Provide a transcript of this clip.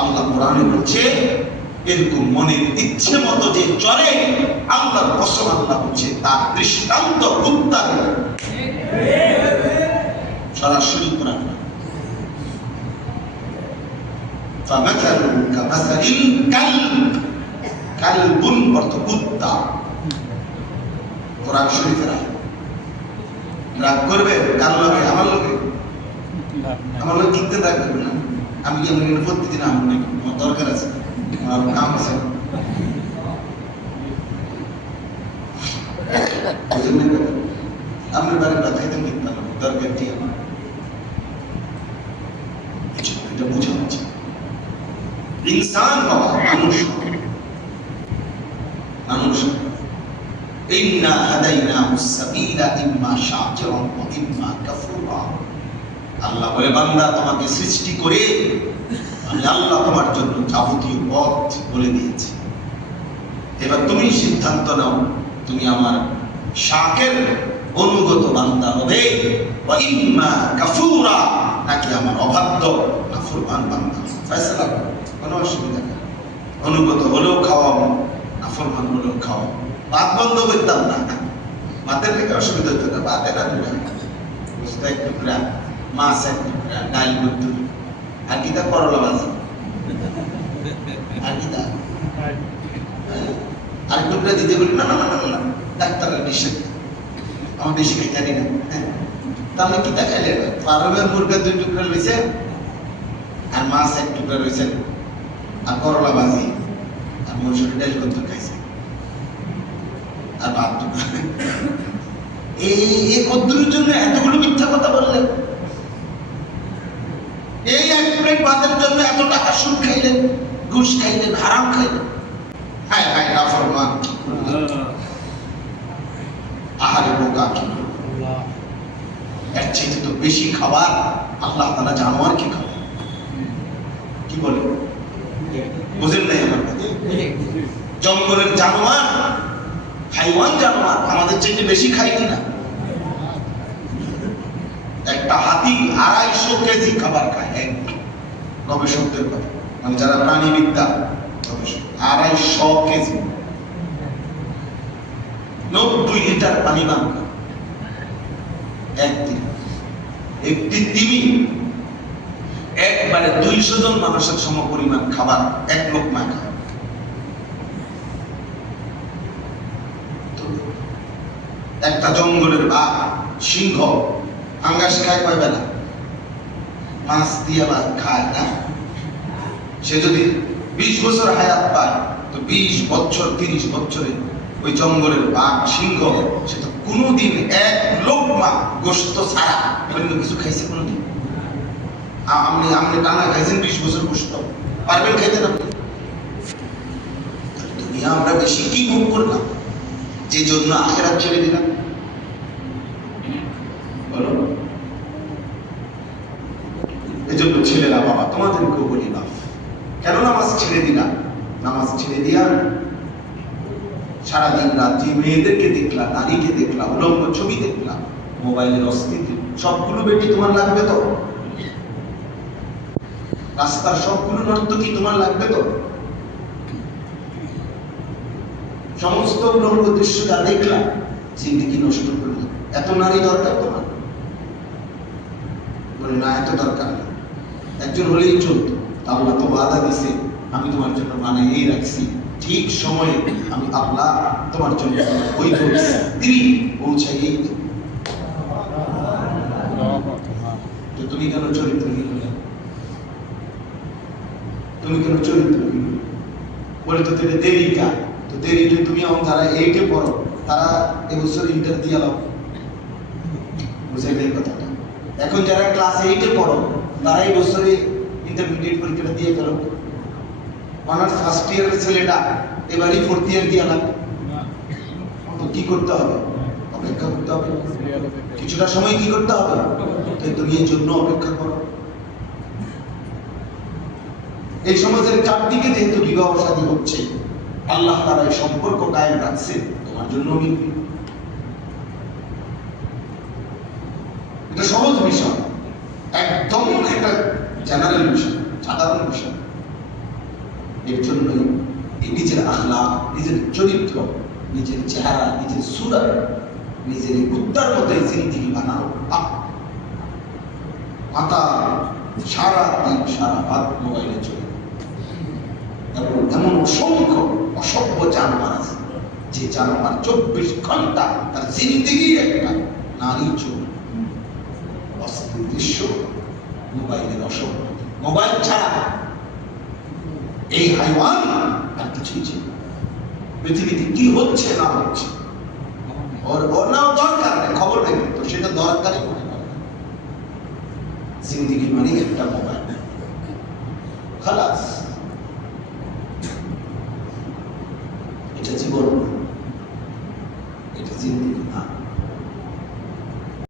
আল্লাহ কোরআনে বলছে এরকম মনের ইচ্ছে মতো যে চলে, আল্লাহর কসম আল্লাহ বলছে তার দৃষ্টান্ত কুত্তার। সরাসরি কোরআন। ফামাসালুহু কামাসালিল কালব, কালবুন অর্থ কুত্তা। কোরআন শরীফের আয়াত। রাগ করবে কার লোকে? আমার লোকে? আমার লোক কিনতে রাগ করবে না। আমি কি এমনি প্রতিদিন আমার দরকার আছে, আমার কাম আছে। আপনার বাড়ির বাচ্চাইতেন কিনতে দরকার কি? এটা বোঝা হচ্ছে ইনসান হওয়া, মানুষ মানুষ। ইন্না হাদাইনাহুস সাবিলা ইম্মা শাকিরান ওয়া ইম্মা কাফুরা। আল্লাহ বলে বান্দা তোমাকে সৃষ্টি করে আমি আল্লাহ তোমার জন্য যাবতীয় পথ বলে দিয়েছি, এবার তুমি সিদ্ধান্ত নাও তুমি আমার শাকের অনুগত বান্দা হবে ওয়া ইম্মা কাফুরা, নাকি আমার অবাধ্য নাফরমান বান্দা। ফয়সালা কোনো অসুবিধা নেই, অনুগত হলেও খাওয়াবো, নাফরমান হলেও খাওয়াবো। ভাত বন্ধ করতাম না, ভাতের লেগে অসুবিধা হতো না। ভাতে না বুঝতে এক টুকরা, মাছ এক টুকরা, ডাল করতে, আর কি তা করলা ভাজি, আর কি তা আর টুকরা দিতে বলি না না না না, ডাক্তারের নিষেধ, আমার বেশি খাই জানি না। তাহলে কি তা খাইলে? ফার্মের মুরগা 2 টুকরা রয়েছে, আর মাছ 1 টুকরা রয়েছে, আর করলা ভাজি, আর মসুর ডাল করতে খাইছে, আর ভাত টুকরা। এই কদ্দুরের জন্য এতগুলো মিথ্যা কথা বললেন? এই 1 প্লেট ভাতের জন্য এত টাকা সুদ খাইলেন, ঘুষ খাইলেন, হারাম খাইলেন। হায় হায় নাফরমান, আহারে বোকা কি! এর চাইতে তো বেশি খাবার আল্লাহ তাআলা জানোয়ারকে খাওয়ান। কি বলে বুঝেন নাই আমার কথা? জঙ্গলের জানোয়ার, হাইওয়ান জানোয়ার আমাদের চাইতে বেশি খায় কিনা? একটা হাতি 250 কেজি খাবার খায়। এক গবেষকদের কথা, মানে যারা প্রাণীবিদ্যা গবেষক, 250 কেজি, 90 লিটার পানি পান করে একদিন। একটি তিমি একবারে 200 জন মানুষের সম পরিমাণ খাবার এক লোকমায় খায়। একটা জঙ্গলের বাঘ, সিংহ, আঙ্গাস খায় কয় বেলা? মাছ দিয়ে ভাত খায় না। সে যদি 20 বছর হায়াত পায়, তো 20 বছর 30 বছরে ওই জঙ্গলের বাঘ, সিংহ, সে তো কোনোদিন এক লোকমা গোশত ছাড়া অন্য কিছু খাইছে কোনোদিন? আপনি টানা খাইছেন 20 বছর গোশত, পারবেন খাইতে? না। দুনিয়া আমরা বেশি কি ভোগ করলাম, যে জন্য আখিরাত ছেড়ে দিলাম? বলো। এজন্য ছেলেরা বাবা তোমাদেরকেও বলি, বাপ কেন নামাজ ছেড়ে দিলাম? নামাজ ছেড়ে দিয়া সারাদিন রাত্রি মেয়েদেরকে দেখলাম, নারীকে দেখলাম, উলঙ্গ ছবি দেখলাম, মোবাইলের অস্তিত্ব, সবগুলো বেটি তোমার লাগবে তো? রাস্তার সবগুলো নর্তকী তোমার লাগবে তো? সমস্ত উলঙ্গ দৃশ্য যা দেখলাম, জিন্দেগি নষ্ট করলাম, এত নারী দরকার তোমার? বলে না, এত দরকার নেই, একজন হলেই চলত। আল্লাহ তো ওয়াদা দিছে, আমি তোমার জন্য বানাইয়েই রাখছি, ঠিক সময়ে আমি আল্লাহ তোমার জন্য ওই স্ত্রী পৌঁছাইয়েই দেব। তো তুমি কেন চরিত্রহীন হলে? তুমি কেন চরিত্রহীন? বলে তো তেরে দেরি কা, তো দেরিটা তুমি এখন যারা 8-এ পড়ো, তারা এবছর ইন্টার দিয়ে লাও, বুঝাই দেয় কথাটা। এখন যারা ক্লাস 8-এ পড়ো, তারা এই বছরে ইন্টারমিডিয়েট পরীক্ষাটা দিয়ে ফেলো। অনার্স ফার্স্ট ইয়ারের ছেলেটা এবারই 4th ইয়ার দিয়ে লাগবে, তো কি করতে হবে? অপেক্ষা করতে হবে, কিছুটা সময় কি করতে হবে? তুমি এই জন্য অপেক্ষা করো। এই সমাজের চারদিকে যেহেতু বিবাহ শাদী হচ্ছে, আল্লাহ তাআলা এই সম্পর্ক কায়েম রাখছে তোমার জন্য মিলবে। এটা সহজ বিষয়, একদম একটা জেনারেল বিষয়, সাধারণ বিষয়। এর জন্যই এই নিজের আখলাক, নিজের চরিত্র, নিজের চেহারা, নিজের সুরত, নিজের উত্তর মতো জিন্দিগি বানানো। মাথা সারা দিন সারা রাত মোবাইলে চলে, এবং এমন অসংখ্য অসভ্য জানোয়ার আছে যে জানোয়ার 24 ঘন্টা তার জিন্দিগি একটা নারী চোখ, অশ্লীল দৃশ্য, মোবাইলের অসভ্য। মোবাইল ছাড়া এই হাইওয়ান আর কিছুই ছিল পৃথিবীতে কি হচ্ছে না হচ্ছে ওর নাও দরকার নেই, খবর নেই, তো সেটা দরকারই মনে করে না। জিন্দিগি মানে একটা মোবাইল, খালাস।